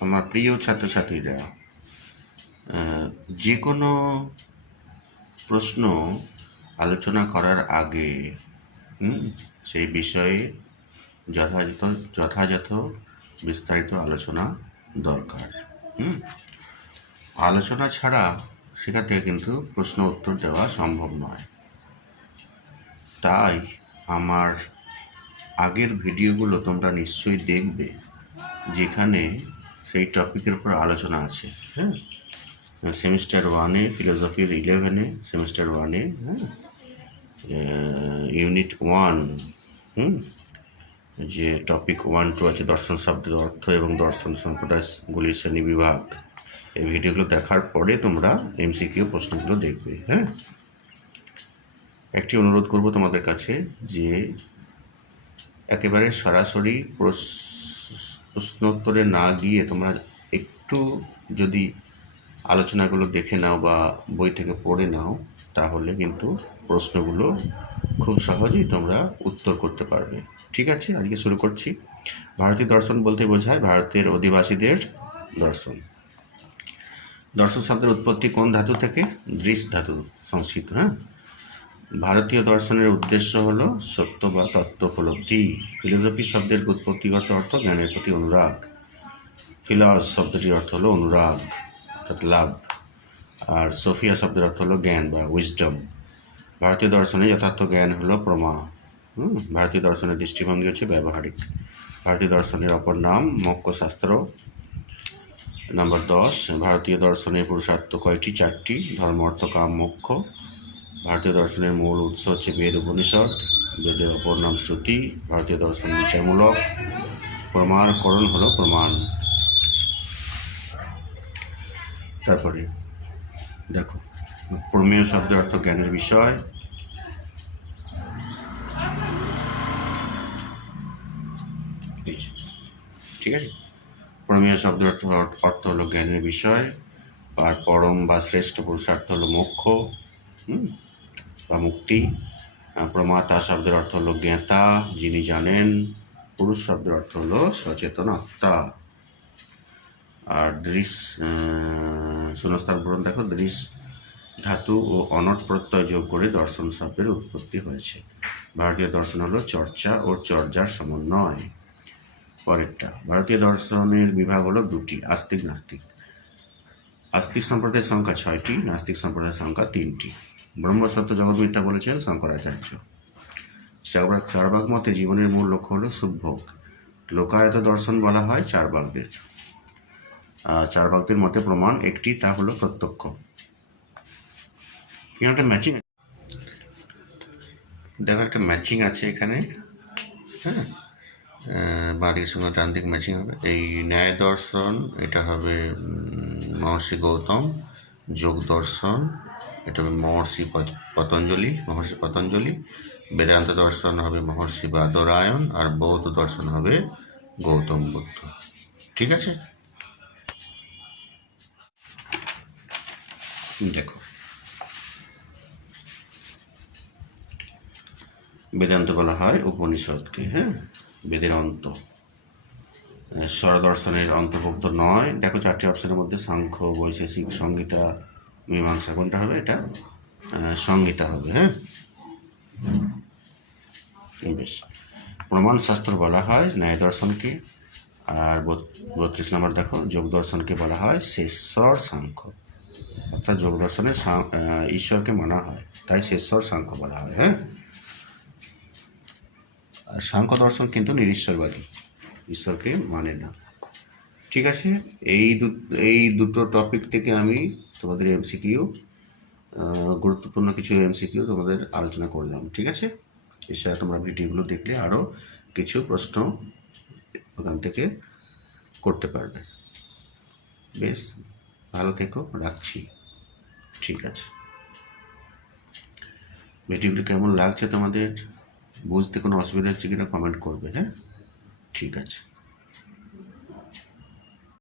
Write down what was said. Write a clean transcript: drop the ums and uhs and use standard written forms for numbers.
আমার প্রিয় ছাত্রছাত্রীরা, যে কোনো প্রশ্ন আলোচনা করার আগে সেই বিষয়ে যথাযথ বিস্তারিত আলোচনা দরকার। আলোচনা ছাড়া সেখান থেকে কিন্তু প্রশ্ন উত্তর দেওয়া সম্ভব নয়। তাই আমার আগের ভিডিওগুলো তোমরা নিশ্চয়ই দেখবে, যেখানে সেই টপিকের উপর আলোচনা আছে। সেমিস্টার 1-এ ফিলোসফির 11-এ সেমিস্টার 1-এ ইউনিট 1 যে টপিক 1-2 আছে, দর্শন শব্দের অর্থ এবং দর্শন সম্প্রদায়গুলির শ্রেণী বিভাগ। এই ভিডিওগুলো দেখার পরে তোমরা এমসিকিউ প্রশ্নগুলো দেখবে। একটি অনুরোধ করব তোমাদের কাছে, যে একেবারে সরাসরি প্রশ্নোত্তরে না গিয়ে তোমরা একটু যদি আলোচনাগুলো দেখে নাও বা বই থেকে পড়ে নাও, তাহলে কিন্তু প্রশ্নগুলো খুব সহজেই তোমরা উত্তর করতে পারবে। ঠিক আছে, আজকে শুরু করছি। ভারতীয় দর্শন বলতে বোঝায় ভারতের অধিবাসীদের দর্শন। দর্শন শব্দের উৎপত্তি কোন ধাতু থেকে? দৃশ ধাতু, সংস্কৃত। ভারতীয় দর্শনের উদ্দেশ্য হলো সত্য বা তত্ত্ব উপলব্ধি। ফিলোসফি শব্দের উৎপত্তিগত অর্থ জ্ঞানের প্রতি অনুরাগ। ফিলস শব্দটির অর্থ হলো অনুরাগ অর্থাৎ লাভ, আর সোফিয়া শব্দের অর্থ হলো জ্ঞান বা উইজডম। ভারতীয় দর্শনে যথার্থ জ্ঞান হলো প্রমা। ভারতীয় দর্শনের দৃষ্টিভঙ্গি হচ্ছে ব্যবহারিক। ভারতীয় দর্শনের অপর নাম মোক্ষ শাস্ত্র। নাম্বার 10, ভারতীয় দর্শনের পুরুষার্থ কয়টি? 4টি, ধর্ম অর্থ কাম মোক্ষ। ভারতীয় দর্শনের মূল উৎস হচ্ছে বেদ উপনিষদ। বেদের অপর নাম শ্রুতি। ভারতীয় দর্শন বিচারমূলক। প্রমাণকরণ হলো প্রমাণ। তারপরে দেখো, প্রমেয় শব্দের অর্থ জ্ঞানের বিষয়। ঠিক আছে, প্রমেয় শব্দের অর্থ হলো জ্ঞানের বিষয়। আর পরম বা শ্রেষ্ঠ পুরুষার্থ হলো মোক্ষ বা মুক্তি। প্রমাতা শব্দের অর্থ হলো জ্ঞাতা, যিনি জানেন। পুরুষ শব্দের অর্থ হলো সচেতন আত্মা। আর দৃশ শূন্যস্থান পূরণ দেখো, দৃশ ধাতু ও অনট প্রত্যয় যোগ করে দর্শন শব্দের উৎপত্তি হয়েছে। ভারতীয় দর্শন হলো চর্চা ও চর্যার সমন্বয়। পরেরটা, ভারতীয় দর্শনের বিভাগ হলো 2টি, আস্তিক নাস্তিক। আস্তিক সম্প্রদায়ের সংখ্যা 6টি, নাস্তিক সম্প্রদায়ের সংখ্যা 3টি। ব্রহ্ম সত্য জগৎ মিথ্যা বলেছেন শঙ্করাচার্য। চার্বাক মতে জীবনের মূল লক্ষ্য হলো সুখভোগ। লোকায়ত দর্শন বলা হয় চার্বাকদের। চার্বাকদের মতে প্রমাণ একটি, তা হলো প্রত্যক্ষ। একটা ম্যাচিং দেখো, একটা ম্যাচিং আছে এখানে। বাঁ দিকের সঙ্গে ডান দিক ম্যাচিং হবে। এই ন্যায় দর্শন, এটা হবে মহর্ষি গৌতম। যোগ দর্শন, এটা হবে মহর্ষি পতঞ্জলি। বেদান্ত দর্শন হবে মহর্ষি বাদরায়ণ। আর বৌদ্ধ দর্শন হবে গৌতম বুদ্ধ। ঠিক আছে, দেখো, বেদান্ত বলা হয় উপনিষদকে, বেদের অন্ত। স্বরদর্শনের অন্তর্ভুক্ত নয়। দেখো 4টি অপশনের মধ্যে সাংখ্য, বৈশেষিক, সংহিতা, মীমাংসা, কোনটা হবে? এটা সংহিতা হবে। বেশ। প্রমাণ শাস্ত্র বলা হয় ন্যায় দর্শনকে। আর 32 নম্বর দেখো, যোগ দর্শনকে বলা হয় শেষর সাংখ্য। অর্থাৎ যোগ দর্শনে ঈশ্বরকে মানা হয়, তাই শেষর সাংখ্য বলা হয়। আর সাংখ্য দর্শন কিন্তু নিরীশ্বরবাদী, ঈশ্বরকে মানে না। ঠিক আছে, এই দুটো টপিক থেকে আমি তোমাদের এমসিকিউ, গুরুত্বপূর্ণ কিছু এমসিকিউ তোমাদের আলোচনা করলাম। ঠিক আছে, এছাড়া তোমরা ভিডিওগুলো দেখলে আরও কিছু প্রশ্ন ওখান থেকে করতে পারবে। বেশ, ভালো থেকো, রাখছি। ঠিক আছে, ভিডিওগুলো কেমন লাগছে তোমাদের, বুঝতে কোনো অসুবিধা হচ্ছে কিনা কমেন্ট করবে। ঠিক আছে।